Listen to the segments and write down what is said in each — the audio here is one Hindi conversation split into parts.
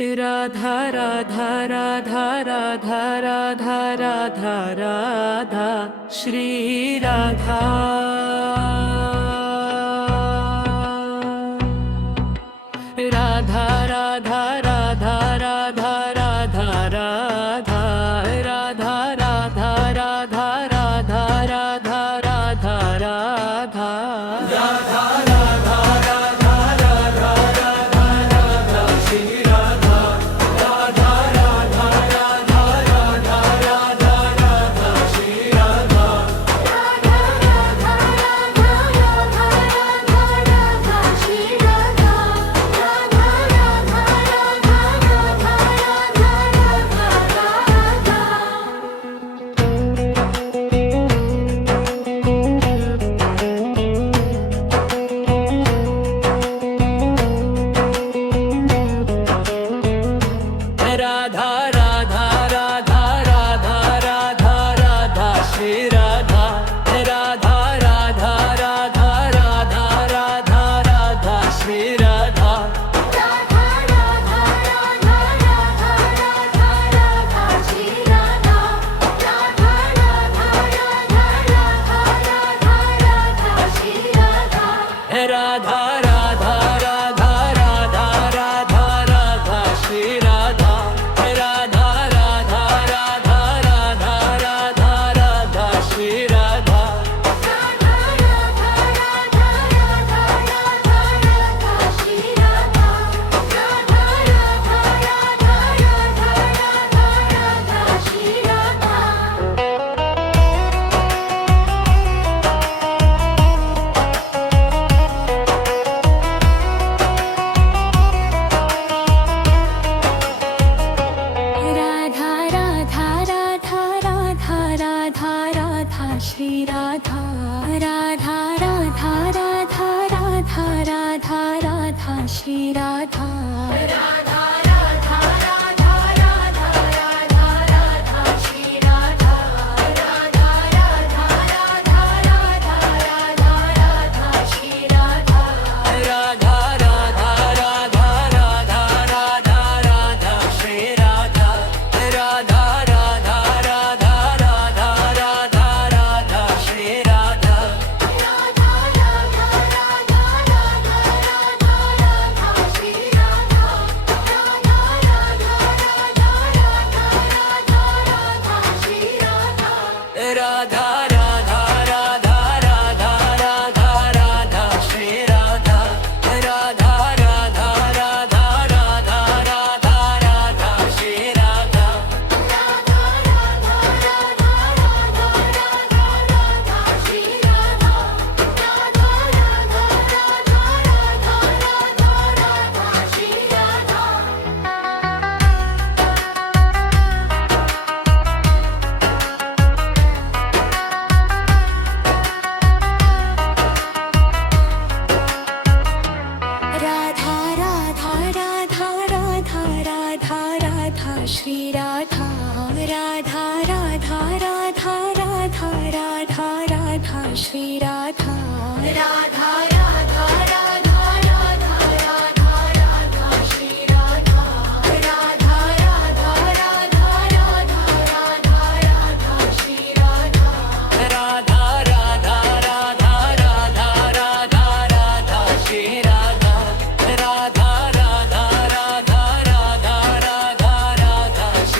Radha Radha Radha Radha Radha Radha Radha Shri Radha. Radha Radha Radha Radha Radha Radha Radha Radha Radha Radha Radha Radha Radha Shri Radha. Radha Radha Radha Radha Radha Radha Shri Radha. Radha Radha Radha Radha Radha Radha Shri Radha. Radha Radha Radha Radha Radha Radha Shri Radha. Radha Radha Radha Radha Radha Radha Shri Radha. Radha Radha Radha Radha Radha Radha Shri Radha. Radha Radha Radha Radha Radha Radha Shri Radha. Radha Radha Radha Radha Radha Radha Shri Radha. Radha Radha Radha Radha Radha Radha Shri Radha. Radha Radha Radha Radha Radha Radha Shri Radha. Radha Radha Radha Radha Radha Radha Shri Radha. Radha Radha Radha Radha Radha Radha Shri Radha. Radha Radha Radha Radha Radha Radha Shri Radha. Radha Radha Radha Radha Radha Radha Shri Radha. Radha Radha Radha Radha Radha Radha Shri Radha. Radha Radha Radha Radha Radha Radha Shri Radha. Radha Radha Radha Radha Radha Radha Shri Radha. Radha Radha Radha Radha Radha Radha Shri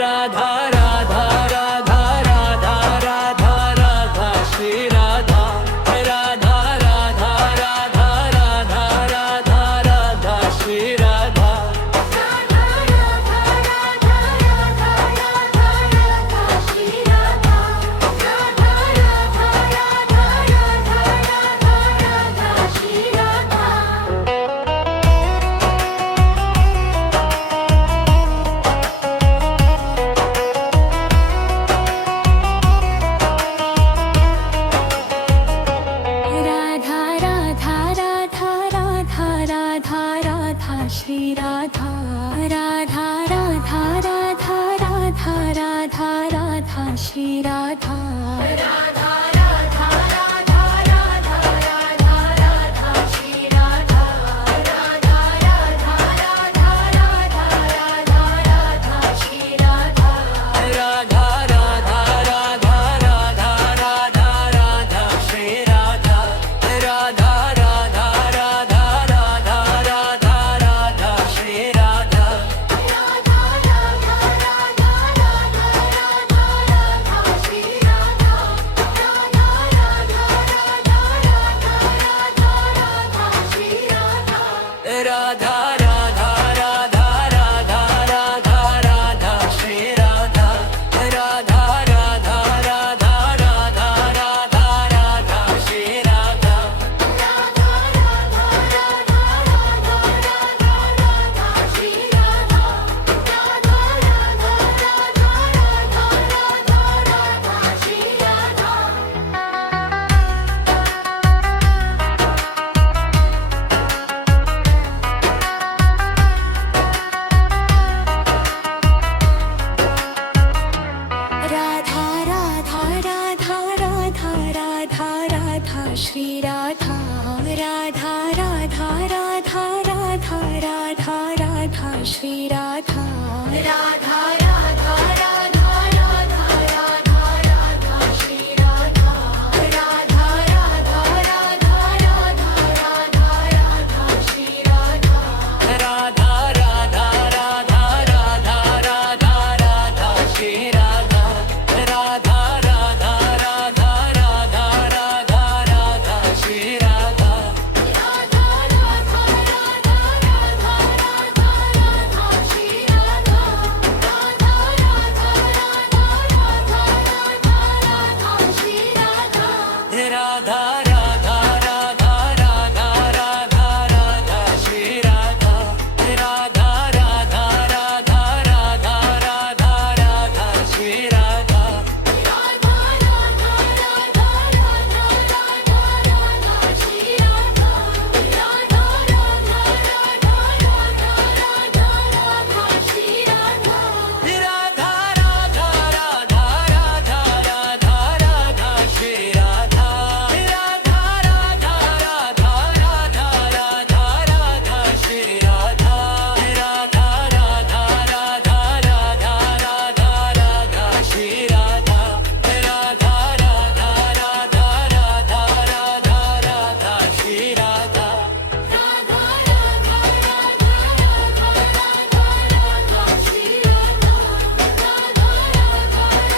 Radha Radha Radha Radha Radha Radha Shri Radha Radha Radha Radha Radha Radha Radha Shri Radha Shri Radha Radha Radha Radha Radha Radha Radha Shri Radha Radha Radha Radha Radha Radha Radha Shri Radha Radha Radha Radha Radha Radha Radha Shri Radha Radha Radha Radha Radha Radha Radha Shri Radha Radha Radha Radha Radha Radha Radha Shri Radha Radha Radha Radha Radha Radha Radha Shri Radha Radha Radha Radha Radha Radha Radha Shri Radha Radha Radha Radha Radha Radha Radha Shri Radha Radha Radha Radha Radha Radha Radha Shri Radha Radha Radha Radha Radha Radha Radha Shri Radha Radha Radha Radha Radha Radha Radha Shri Radha Radha Radha Radha Radha Radha Radha Shri Radha Radha Radha Radha Radha Radha Radha Shri Radha Radha Radha Radha Radha Radha Radha Shri Radha Radha Radha Radha Radha Radha Radha Shri Radha Radha Radha Radha Radha Radha Radha Shri Radha Radha Radha Radha Radha Radha Radha Shri Radha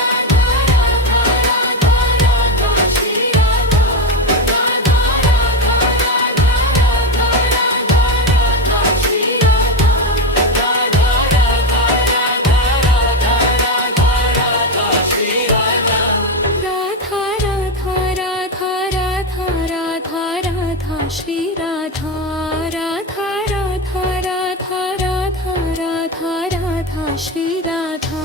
Radha Radha Radha Radha Radha Radha Shri Radha Radha Radha Radha Radha Radha Radha Shri Radha Shri Radha Radha Radha Radha Radha Radha Radha Shri Radha